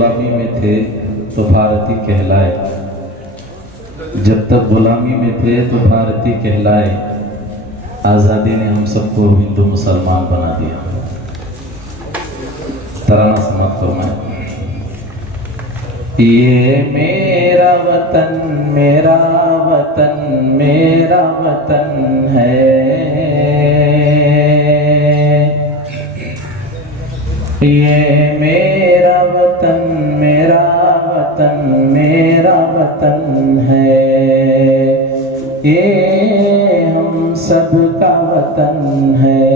गुलामी में थे तो भारती कहलाए, जब तक गुलामी में थे तो भारती कहलाए। आज़ादी ने हम सबको हिंदू मुसलमान बना दिया। तराना समाप्त फरमाए। ये मेरा वतन मेरा वतन मेरा वतन है, ये मेरा वतन मेरा वतन मेरा वतन है, ये हम सब का वतन है।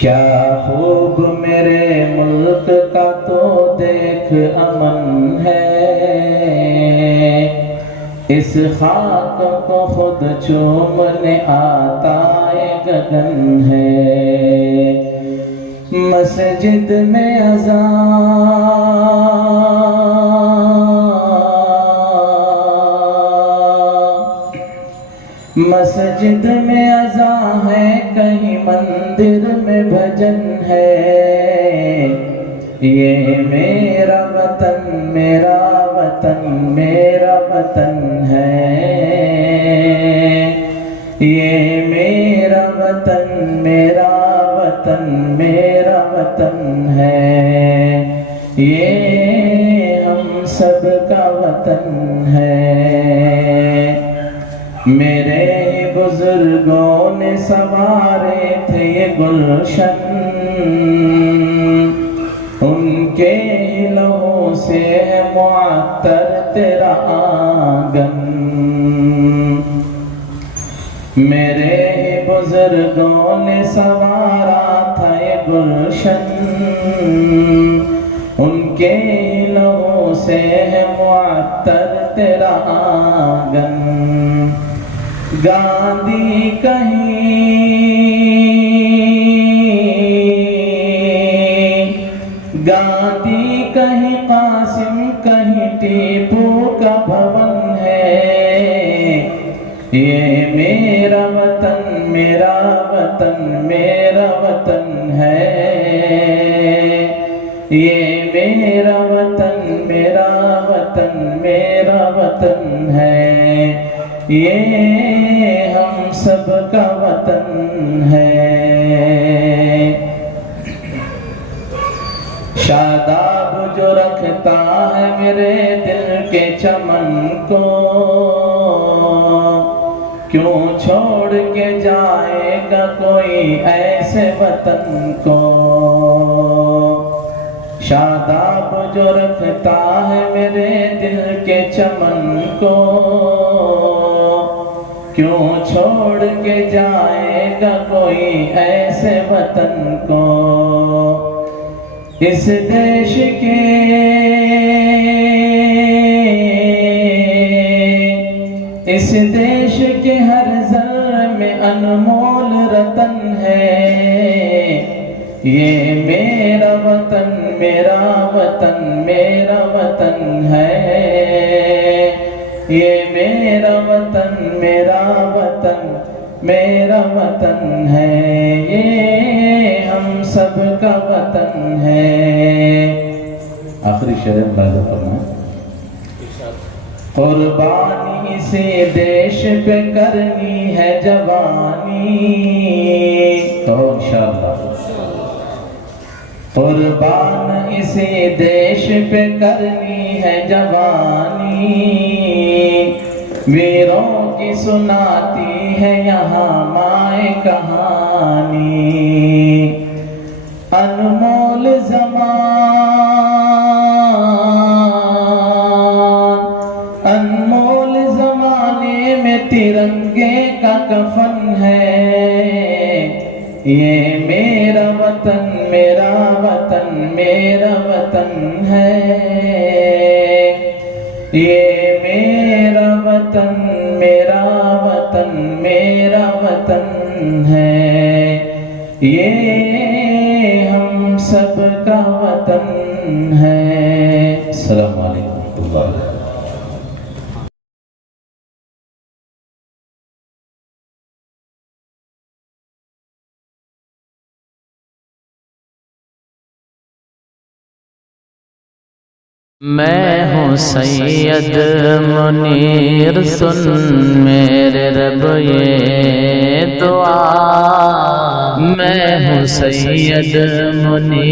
क्या खूब मेरे मुल्क का तो देख अमन है, इस खाक को खुद चूमने आता एक गगन है। मस्जिद में मस्जिद में अज़ा है, कहीं मंदिर में भजन है। ये मेरा वतन मेरा वतन मेरा वतन है, ये मेरा वतन मेरा वतन मेरा वतन है, ये हम सब का वतन है। मेरे बुजुर्गों ने सवारे थे ये गुलशन, उनके लहू से है मुअत्तर तेरा आंगन। मेरे बुजुर्गों ने सवारा था ये गुलशन, उनके लहू से है मुअत्तर तेरा आंगन। गांधी कहीं कासिम कहीं टीपू का भवन है, ये मेरा वतन मेरा वतन मेरा वतन है, ये मेरा वतन मेरा वतन मेरा वतन है, ये हम सब का वतन है। शादाब जो रखता है मेरे दिल के चमन को, क्यों छोड़ के जाएगा कोई ऐसे वतन को। शादाब जो रखता है मेरे दिल के चमन को, क्यों छोड़ के जाएगा कोई ऐसे वतन को। इस देश के हर ज़र्रे में अनमोल रतन है, ये मेरा वतन मेरा वतन मेरा वतन है, ये मेरा वतन मेरा वतन मेरा वतन है, ये हम सब का वतन है। आखिरी शेर बाज़ फरमाए। कुर्बानी इसी देश पे करनी है जवानी, तो इंशाअल्लाह कुर्बान इसी देश पे करनी है जवानी। वीरों की सुनाती है यहाँ माए कहानी, अनमोल अनमोल ज़माने में तिरंगे का कफन है, ये मेरा वतन मेरा वतन मेरा वतन है, ये मेरा वतन मेरा वतन मेरा वतन है, ये हम सब का वतन है। अस्सलामु अलैकुम। मैं हूँ सैयद मुनीर, सुन मेरे रब ये दुआ। मैं हूँ सैयद मुनीर।